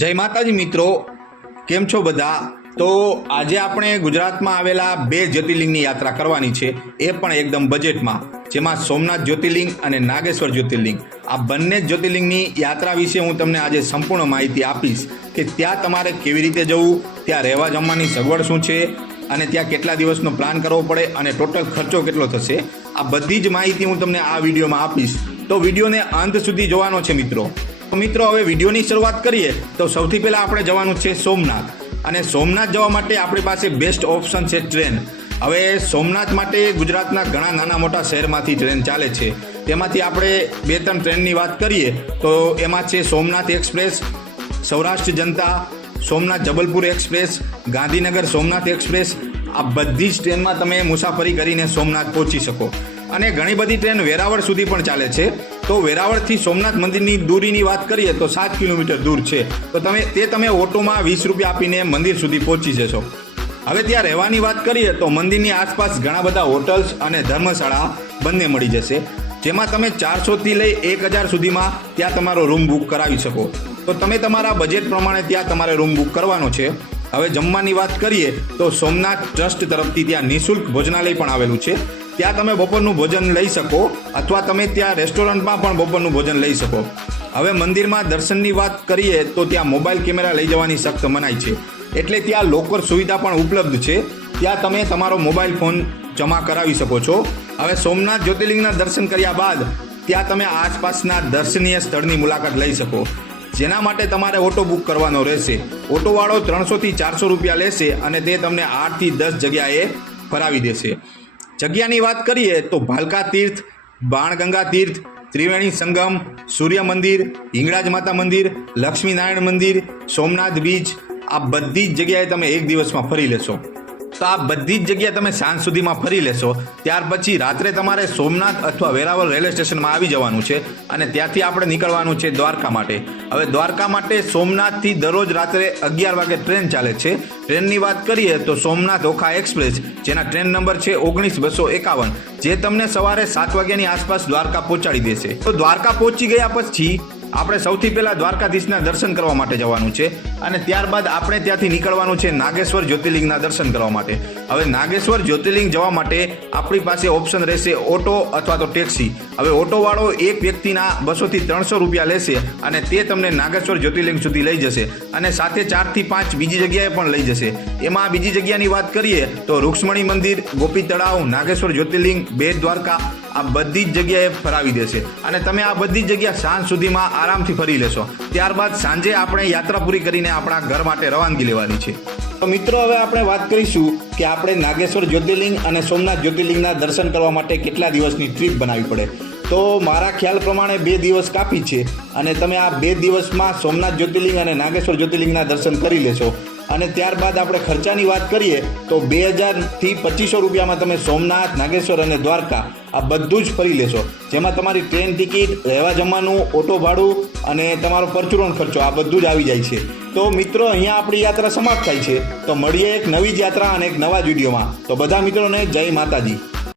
જય માતાજી મિત્રો, કેમ છો બધા? તો આજે આપણે ગુજરાતમાં આવેલા બે જ્યોતિર્લિંગની યાત્રા કરવાની છે, એ પણ એકદમ બજેટમાં, જેમાં સોમનાથ જ્યોતિર્લિંગ અને નાગેશ્વર જ્યોતિર્લિંગ. આ બંને જ્યોતિર્લિંગની યાત્રા વિશે હું તમને આજે સંપૂર્ણ માહિતી આપીશ કે ત્યાં તમારે કેવી રીતે જવું, ત્યાં રહેવા જમવાની સગવડ શું છે અને ત્યાં કેટલા દિવસનો પ્લાન કરવો પડે અને ટોટલ ખર્ચો કેટલો થશે. આ બધી જ માહિતી હું તમને આ વિડીયોમાં આપીશ, તો વિડીયોને અંત સુધી જોવાનો છે મિત્રો. મિત્રો, હવે વિડીયોની શરૂઆત કરીએ તો સૌથી પહેલાં આપણે જવાનું છે સોમનાથ. અને સોમનાથ જવા માટે આપણી પાસે બેસ્ટ ઓપ્શન છે ટ્રેન. હવે સોમનાથ માટે ગુજરાતના ઘણા નાના મોટા શહેરમાંથી ટ્રેન ચાલે છે. તેમાંથી આપણે 2-3 ટ્રેનની વાત કરીએ તો એમાં છે સોમનાથ એક્સપ્રેસ, સૌરાષ્ટ્ર જનતા, સોમનાથ જબલપુર એક્સપ્રેસ, ગાંધીનગર સોમનાથ એક્સપ્રેસ. આ બધી જ ટ્રેનમાં તમે મુસાફરી કરીને સોમનાથ પહોંચી શકો. અને ઘણી બધી ટ્રેન વેરાવળ સુધી પણ ચાલે છે. તો વેરાવળથી સોમનાથ મંદિરની દૂરીની વાત કરીએ તો 7 કિલોમીટર દૂર છે. તો તમે ઓટોમાં 20 રૂપિયા આપીને મંદિર સુધી પહોંચી જશો. હવે ત્યાં રહેવાની વાત કરીએ તો મંદિરની આસપાસ ઘણા બધા હોટલ્સ અને ધર્મશાળા બંને મળી જશે, જેમાં તમે 400થી લઈ 1000 સુધીમાં ત્યાં તમારો રૂમ બુક કરાવી શકો. તો તમે તમારા બજેટ પ્રમાણે ત્યાં તમારે રૂમ બુક કરવાનો છે. હવે જમવાની વાત કરીએ તો સોમનાથ ટ્રસ્ટ તરફથી ત્યાં નિઃશુલ્ક ભોજનાલય પણ આવેલું છે. ત્યાં તમે બપોરનું ભોજન લઈ શકો અથવા તમે ત્યાં રેસ્ટોરન્ટમાં પણ બપોરનું ભોજન લઈ શકો. હવે મંદિરમાં દર્શનની વાત કરીએ તો ત્યાં મોબાઈલ કેમેરા લઈ જવાની સખ્ત મનાઈ છે, એટલે ત્યાં લોકર સુવિધા પણ ઉપલબ્ધ છે. ત્યાં તમે તમારો મોબાઈલ ફોન જમા કરાવી શકો છો. હવે સોમનાથ જ્યોતિર્લિંગના દર્શન કર્યા બાદ ત્યાં તમે આસપાસના દર્શનીય સ્થળની મુલાકાત લઈ શકો, જેના માટે તમારે ઓટો બુક કરવાનો રહેશે. ઓટોવાળો 300થી 400 રૂપિયા લેશે અને તે તમને 8થી 10 જગ્યાએ ફરાવી દેશે. જગ્યાની વાત કરીએ તો ભાલકા તીર્થ, બાણગંગા તીર્થ, ત્રિવેણી સંગમ, સૂર્ય મંદિર, હિંગળાજ માતા મંદિર, લક્ષ્મીનારાયણ મંદિર, સોમનાથ બીચ, આ બધી જ જગ્યાએ તમે એક દિવસમાં ફરી લેશો. તો આ બધી જ જગ્યાએ તમે સાંજ સુધીમાં ફરી લેશો. ત્યાર પછી રાત્રે તમારે સોમનાથ અથવા વેરાવળ રેલવે સ્ટેશનમાં આવી જવાનું છે અને ત્યાંથી આપણે નીકળવાનું છે દ્વારકા માટે. હવે દ્વારકા માટે સોમનાથથી દરરોજ રાત્રે 11 વાગે ટ્રેન ચાલે છે. ટ્રેનની વાત કરીએ તો સોમનાથ ઓખા એક્સપ્રેસ, જેના ટ્રેન નંબર છે 19251, જે તમને સવારે 7 વાગ્યાની આસપાસ દ્વારકા પહોંચાડી દેશે. તો દ્વારકા પહોંચી ગયા પછી આપણે સૌથી પહેલા દ્વારકાધીશના દર્શન કરવા માટે જવાનું છે અને ત્યારબાદ આપણે ત્યાંથી નીકળવાનું છે નાગેશ્વર જ્યોતિર્લિંગના દર્શન કરવા માટે. હવે નાગેશ્વર જ્યોતિર્લિંગ જવા માટે આપણી પાસે ઓપ્શન રહેશે ઓટો અથવા તો ટેક્સી. હવે ઓટોવાળો એક વ્યક્તિના 200થી 300 રૂપિયા લેશે અને તે તમને નાગેશ્વર જ્યોતિર્લિંગ સુધી લઈ જશે અને સાથે 4થી 5 બીજી જગ્યાએ પણ લઈ જશે. એમાં બીજી જગ્યાની વાત કરીએ તો રૂક્ષ્મણી મંદિર, ગોપી તળાવ, નાગેશ્વર જ્યોતિર્લિંગ, બેટ દ્વારકા, આ બધી જ જગ્યાએ ફરાવી દેશે અને તમે આ બધી જ જગ્યા સાંજ સુધીમાં આરામથી ફરી લેશો. ત્યારબાદ સાંજે આપણે યાત્રા પૂરી કરીને આપણા ઘર માટે રવાનગી લેવાની છે. તો મિત્રો, હવે આપણે વાત કરીશું કે આપણે નાગેશ્વર જ્યોતિર્લિંગ અને સોમનાથ જ્યોતિર્લિંગના દર્શન કરવા માટે કેટલા દિવસની ટ્રીપ બનાવવી પડે. તો મારા ખ્યાલ પ્રમાણે 2 દિવસ કાપી છે અને તમે આ 2 દિવસમાં સોમનાથ જ્યોતિર્લિંગ અને નાગેશ્વર જ્યોતિર્લિંગના દર્શન કરી લેશો. અને ત્યારબાદ આપણે ખર્ચાની વાત કરીએ તો 2000થી 2500 રૂપિયામાં તમે સોમનાથ, નાગેશ્વર અને દ્વારકા આ બધું જ ફરી લેશો, જેમાં તમારી ટ્રેન ટિકિટ, રહેવા જમવાનું, ઓટો ભાડું અને તમારો પરચુરણ ખર્ચો આ બધું જ આવી જાય છે. તો મિત્રો, અહીંયા આપણી યાત્રા સમાપ્ત થાય છે. તો મળીએ એક નવી જ યાત્રા અને એક નવા જ વિડીયોમાં. તો બધા મિત્રોને જય માતાજી.